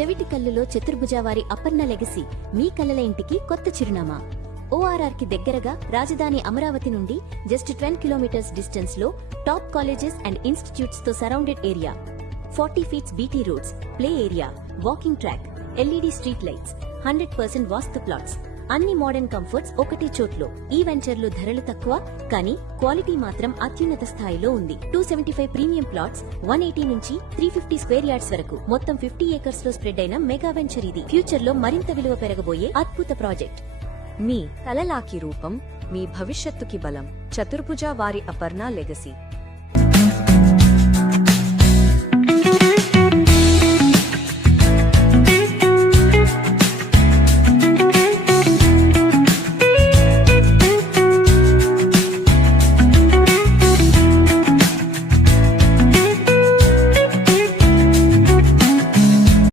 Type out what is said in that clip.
చెవిటి కల్లులో చతుర్భుజావారి అపర్ణ లెగసీ మీ కలల ఇంటికి కొత్త చిరునామా. ORR కి దగ్గరగా రాజధాని అమరావతి నుండి జస్ట్ 10 కిలోమీటర్స్ డిస్టెన్స్ లో టాప్ కాలేజెస్ అండ్ ఇన్స్టిట్యూట్స్ తో surrounded area. 40 feets BT roads, play area, walking track, LED street lights, 100% వాస్తు ప్లాట్స్, అన్ని మోడర్న్ కంఫర్ట్స్ ఒకటి చోట్లో. ఈ వెంచర్లు ధరలు తక్కువ కానీ క్వాలిటీ మాత్రం అత్యున్నత స్థాయిలో ఉంది. 275 ప్రీమియం ప్లాట్స్, 180 నుంచి 350 స్క్వేర్ యార్డ్స్ వరకు మొత్తం 50 ఏకర్స్ లో స్ప్రెడ్ అయిన మెగా వెంచర్ ఇది. ఫ్యూచర్ లో మరింత విలువ పెరగబోయే అద్భుత ప్రాజెక్ట్. మీ కలలాకి రూపం, మీ భవిష్యత్తుకి బలం. చతుర్భుజ వారి అపర్ణ లెగసీ.